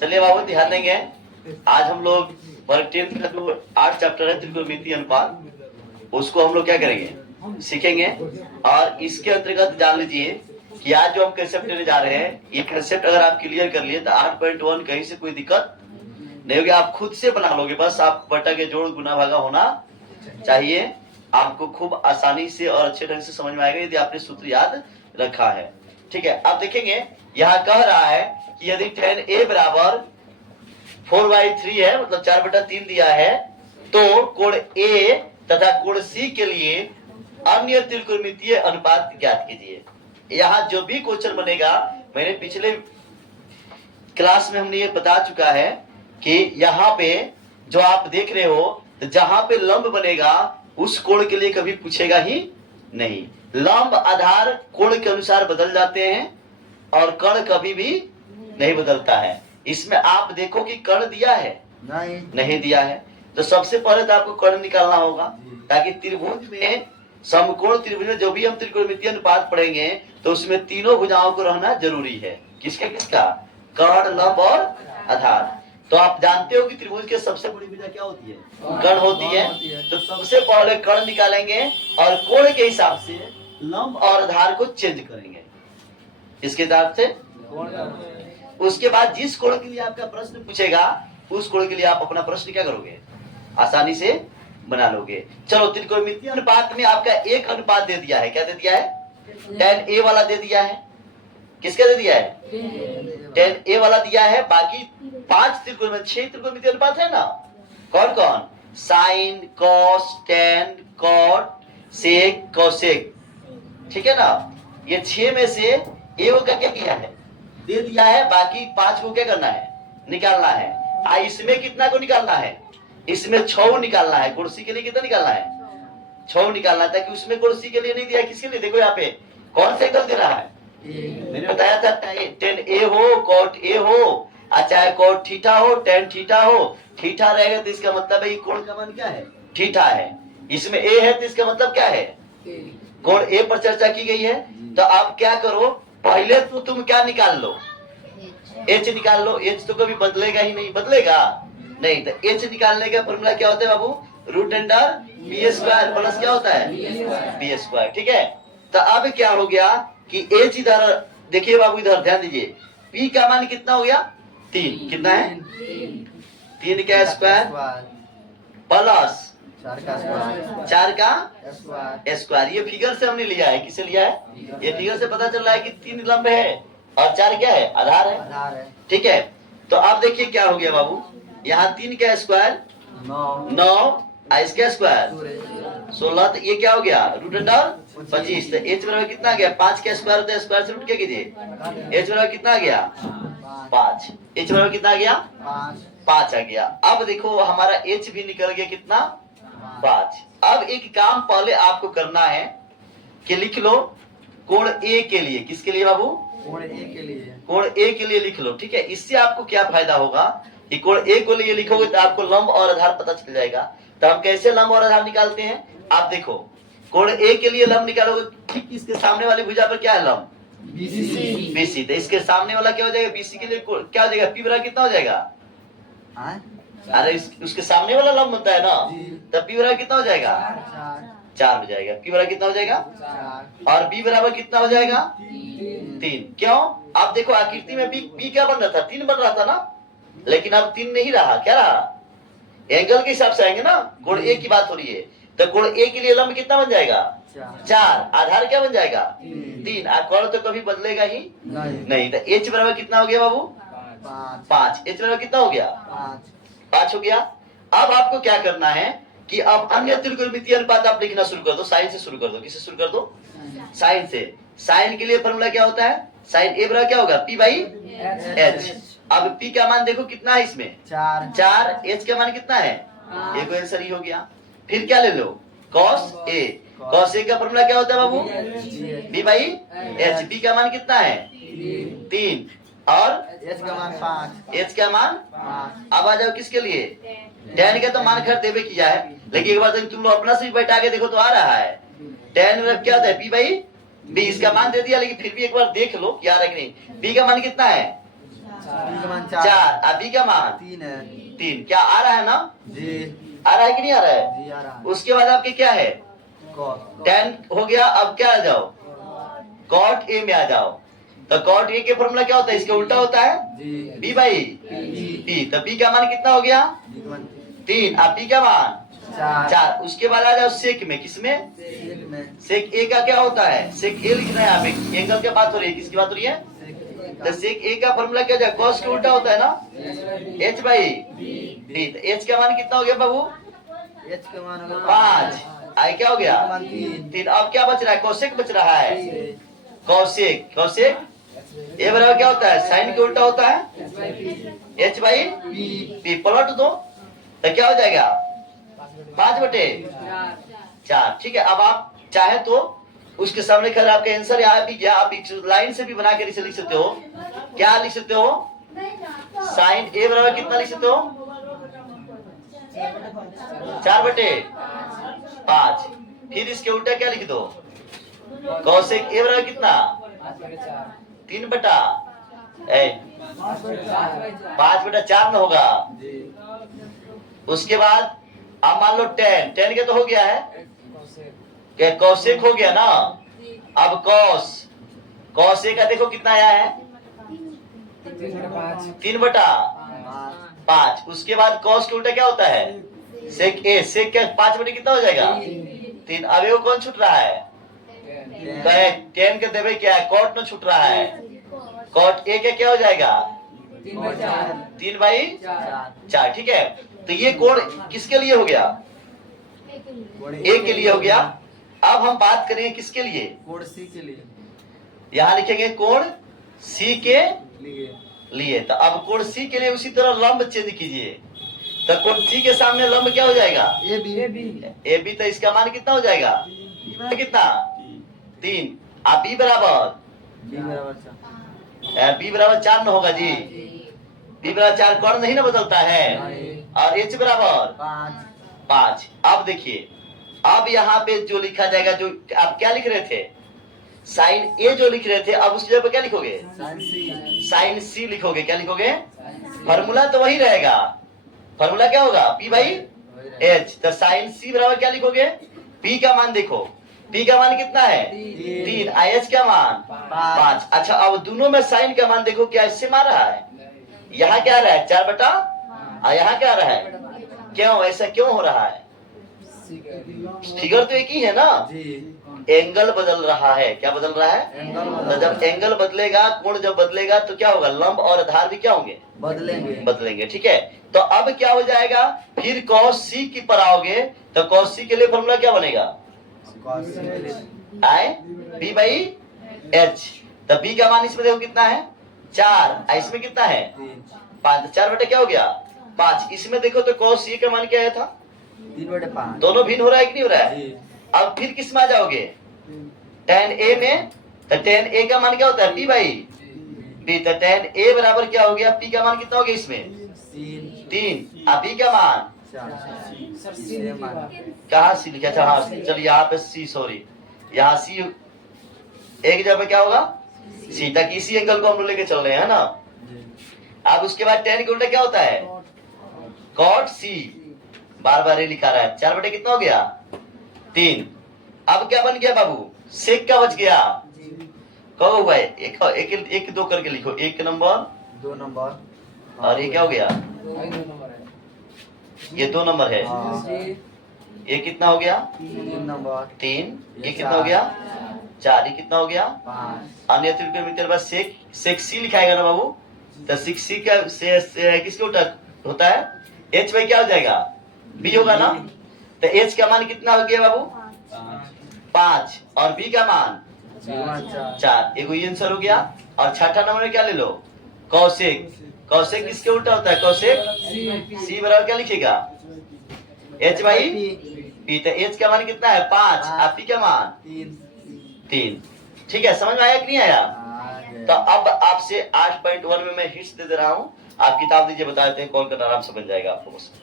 चलिए बाबू ध्यान देंगे। आज हम लोग वर्ग 10 का जो 8 चैप्टर है त्रिकोणमितीय अनुपात, उसको हम लोग क्या करेंगे, सीखेंगे। और इसके अंतर्गत जान लीजिए कि आज जो हम कंसेप्ट लेने जा रहे हैं, ये कंसेप्ट अगर आप क्लियर कर लिए तो 8.1 कहीं से कोई दिक्कत नहीं होगी, आप खुद से बना लोगे। बस आप बटा के जोड़ गुना भागा होना चाहिए, आपको खूब आसानी से और अच्छे ढंग से समझ में आएगा यदि आपने सूत्र याद रखा है। ठीक है, अब देखेंगे यहाँ कह रहा है कि यदि tan A बराबर 4/3 है, मतलब 4/3 दिया है, तो कोण A तथा कोण C के लिए अन्य त्रिकोणमितीय अनुपात ज्ञात कीजिए। यहाँ जो भी क्वेश्चन बनेगा, मैंने पिछले क्लास में हमने ये बता चुका है कि यहाँ पे जो आप देख रहे हो, तो जहां पे लंब बनेगा उस कोण के लिए कभी पूछेगा ही नहीं। लंब आधार कोण के अनुसार बदल जाते हैं और कर्ण कभी भी नहीं बदलता है। इसमें आप देखो कि कर्ण दिया है, नहीं दिया है, तो सबसे पहले तो आपको कर्ण निकालना होगा, ताकि त्रिभुज में, समकोण त्रिभुज में जो भी हम त्रिकोणमितीय अनुपात पढ़ेंगे तो उसमें तीनों भुजाओं को रहना जरूरी है। किसका किसका? कर्ण, लंब और आधार। तो आप जानते हो कि त्रिभुज के सबसे बड़ी भुजा क्या होती है? कर्ण होती है। तो सबसे पहले कर्ण निकालेंगे और कोण के हिसाब से लंब और आधार को चेंज करेंगे। इसके हिसाब से उसके बाद जिस कोण के लिए आपका प्रश्न पूछेगा, उस कोण के लिए आप अपना प्रश्न क्या करोगे, आसानी से बना लोगे। चलो, त्रिकोणमितीय अनुपात में आपका एक अनुपात दे दिया है। क्या दे दिया है? tan A वाला दे दिया है। किसका दे दिया है? tan A वाला दिया है। बाकी 6 त्रिकोणमितीय अनुपात है ना, कौन कौन? साइन, कॉस, tan, कॉट, सेक, कोसेक। ठीक है ना, ये 6 में से A का क्या किया है? दे दिया है। बाकी 5 को क्या करना है? निकालना है। इसमें कितना को निकालना है? इसमें 6 निकालना है। कुर्सी के लिए कितना निकालना है? 6 निकालना है, ताकि उसमें कुर्सी के लिए नहीं दिया। किसके लिए? देखो यहाँ पे कौन सा एंगल दे रहा है? मैंने बताया था tan A हो, cot A हो, चाहे cot थीटा हो, tan थीटा हो। थीटा रहेगा तो इसका मतलब है कोण का मान क्या है? थीटा है। इसमें A है तो इसका मतलब क्या है? कोण A पर चर्चा की गई है। तो आप क्या करो, पहले तो तुम क्या निकाल लो? H निकाल लो। H तो कभी बदलेगा ही नहीं, बदलेगा नहीं। तो H निकालने का फॉर्मूला क्या होता है बाबू? √b² प्लस क्या होता है? b²। ठीक है, तो अब क्या हो गया कि H इधर देखिए बाबू, इधर ध्यान दीजिए। P का मान कितना हो गया? 3। कितना है? 3 का स्क्वायर प्लस 4 का स्क्वायर। ये फिगर से हमने लिया है। किसे लिया है? ये फिगर से पता चल रहा है कि 3 लंब है और 4 क्या है? आधार है। ठीक है, तो अब देखिए क्या हो गया बाबू, यहाँ 3 का स्क्वायर 9, इसका स्क्वायर 16, तो ये क्या हो गया? √25। तो H बराबर कितना आ गया? 5 का स्क्वायर होता है, स्क्वायर से रूट क्या कीजिए? H बराबर कितना आ गया? 5। H बराबर कितना आ गया? 5 आ गया। अब देखो हमारा H भी निकल गया, कितना? 5। अब एक काम पहले आपको करना है कि लिख लो कोण A के लिए। किसके लिए बाबू? कोण A के लिए। कोण A के लिए लिख लो। ठीक है, इससे आपको क्या फायदा होगा कि कोण A को लिए लिखोगे तो आपको लंब और आधार पता चल जाएगा। तो हम कैसे लंब और आधार निकालते हैं, आप देखो। कोण A के लिए लंब निकालोगे, ठीक इसके सामने वाली भुजा पर क्या है? लंब BC। तो इसके सामने वाला क्या हो जाएगा? BC के लिए क्या हो जाएगा? P बराबर कितना हो जाएगा? अरे उसके सामने वाला लंब बनता है ना, तब P बराबर कितना हो जाएगा? 4 हो जाएगा। P बराबर कितना हो जाएगा? और B बराबर कितना हो जाएगा? 3। क्यों? आप देखो आकृति में B क्या बन रहा था? 3 बन रहा था ना, लेकिन अब 3 नहीं रहा। क्या रहा? एंगल के हिसाब से आएंगे ना, कोण A की बात हो रही है। तो कोण A के लिए लंब कितना बन जाएगा? 4। आधार क्या बन जाएगा? 3। कोण तो कभी बदलेगा ही नहीं। तो H बराबर कितना हो गया बाबू? 5। H बराबर कितना हो गया? 5 हो गया। अब आपको क्या करना है कि अब अन्य त्रिकोणमितीय अनुपात आप लिखना शुरू कर दो। साइन से शुरू कर दो। किससे शुरू कर दो? साइन से। साइन के लिए फॉर्मूला क्या होता है? साइन A बराबर क्या होगा? P/H। अब P का मान देखो कितना है इसमें? 4। H का मान कितना है? ये कोई आंसर ही हो गया। फिर क्या ले लो? cos A। cos A का फॉर्मूला क्या होता है बाबू? B/H। B का मान कितना है? 3। और H का मान 5। H का मान 5। अब आ जाओ किसके लिए? tan का तो मान खैर देवे किया है, लेकिन एक बार तुम लोग अपना से बैठा के देखो तो आ रहा है। tan में क्या होता है? P/B। इसका मान दे दिया, लेकिन फिर भी एक बार देख लो क्या रहा है कि नहीं। B का मान कितना है? मान चार। अभी का मान 3 है। 3। क्या आ रहा है ना? जी आ रहा है कि नहीं आ रहा है? जी आ रहा है। उसके बाद आपके क्या है? कॉस 10 हो गया। अब क्या आ जाओ? कॉट ए में आ जाओ। तो कॉट ए के फॉर्मूला क्या होता है? इसके उल्टा होता है जी बी बाई पी। तो बी का मान कितना हो गया? 3। अब बी का मान 4। उसके बाद आ जाओ सेक में। किसमें? सेक ए का क्या होता है? सेक ए लिखना है यहाँ पे। एंगल की बात हो रही है। किसकी बात हो रही है? तो सेक ए का फॉर्मूला क्या है? कॉस के उल्टा होता है ना, एच बाई डी। तो एच का मान कितना हो गया बाबू? एच का मान 5। आई क्या हो गया? 3। अब क्या बच रहा है? कौशिक बच रहा है। कौशिक कौशिक ए बराबर क्या होता है? साइन के उल्टा होता है एच बाई पी। पलट दो तो क्या हो जाएगा? 5/4। ठीक है। अब आप चाहे तो उसके सामने खैर आपका आंसर यहाँ भी गया। आप लाइन से भी बना के इसे लिख सकते हो। क्या लिख सकते हो? साइन ए बराबर कितना लिख सकते हो? 4/5। फिर इसके उल्टा क्या लिख दो? कौशिक ए बराबर कितना? 5/4 में होगा। उसके बाद अब मान लो 10 के तो हो गया है क्या? कौशिक हो गया ना। अब कौस ए का देखो कितना आया है? 3/5। उसके बाद कौस के उल्टा क्या होता है? सेक ए। सेक का 5 कितना हो जाएगा? 3। अब वो कौन छूट रहा है? 10 के देवे क्या है? कॉट न छूट रहा है। कॉट ए के क्या हो जाएगा? 3/4। ठीक है। तो ये कोण किसके लिए हो गया? ए के लिए हो गया। अब हम बात करेंगे किसके लिए? कोण सी के लिए। यहाँ लिखेंगे कोण सी के लिए। तो अब कोण सी के लिए उसी तरह लंब चेंज कीजिए। तो कोण सी के सामने लंब क्या हो जाएगा? A B. तो इसका मान कितना हो जाएगा? कितना? 3। अब बी बराबर बी बराबर 4 न होगा जी। बी बराबर 4 कोण नहीं ना बदलता है। और एच बराबर 5। अब देखिए, अब यहाँ पे जो लिखा जाएगा, जो आप क्या लिख रहे थे? साइन ए जो लिख रहे थे, अब उसकी जगह पे क्या लिखोगे? साइन सी लिखोगे। क्या लिखोगे? फॉर्मूला तो वही रहेगा। फॉर्मूला क्या होगा? P by H. तो साइन सी बराबर क्या लिखोगे? पी का मान देखो। पी का मान कितना है? 3। एच का मान 5। अच्छा, अब दोनों में साइन का मान देखो। क्या इससे मार रहा है? यहाँ क्या आ रहा है? 4 और यहाँ क्या आ रहा है? क्यों ऐसा क्यों हो रहा है? फिगर तो एक ही है ना। एंगल बदल रहा है। क्या बदल रहा है? तो जब एंगल बदलेगा, कोण जब बदलेगा तो क्या होगा? लंब और आधार भी क्या होंगे? बदलेंगे। ठीक है। तो अब क्या हो जाएगा? फिर कॉस सी की पर आओगे तो कॉस सी के लिए फॉर्मूला क्या बनेगा? आई बी बाई एच। तो बी का मान इसमें देखो कितना है? 4। इसमें कितना है? 5। 4 क्या हो गया? 5। इसमें देखो तो कॉस सी का मान क्या आया था? 3/5। दोनों भिन्न हो रहा है कि नहीं हो रहा है? अब फिर किस में आ जाओगे? tan ए में। तो tan ए का मान क्या होता है? p by p। तो tan ए बराबर क्या हो गया? p का मान कितना हो गया इसमें? 3। अब p का मान कहाँ सी लिखा था? हाँ चलिए यहाँ पे सी, सॉरी यहाँ सी एक जगह पे क्या होगा? सी। तक इसी एंगल को हम लोग लेके चल रहे हैं ना। अब उसके बाद tan के उल्टा क्या होता है? Cot C. बार बार ये लिखा रहा है। 4 कितना हो गया? 3। अब क्या बन गया बाबू? सेक का बच गया। कहो भाई एक 2 करके लिखो। 1 नंबर 2 नंबर और ये क्या हो गया? ये 2 नंबर है। ये कितना हो गया? 3 नंबर 3। ये कितना हो गया? 4। ये कितना हो गया? 5। अन्य त्रिकोण में तेरे पास सेक सी लिखाएगा ना बाबू। तो सेक सी का से किसके उल्टा होता है? एच बाई क्या हो जाएगा? बी होगा ना। तो एच का मान कितना हो गया बाबू? 5। और बी का मान 4। एक ये आंसर हो गया। और छठा नंबर में क्या ले लो? कौशिक। कौशिक किसके उल्टा होता है? कौशिक सी बराबर क्या लिखेगा? H by P. तो एच का मान कितना है? 5। और पी का मान 3। ठीक है। समझ में आया कि नहीं आया? तो अब आपसे 8.1 में मैं हिंट्स दे रहा हूँ। आप किताब दीजिए, बता देते हैं कौन करना आराम से बन जाएगा आपको। बस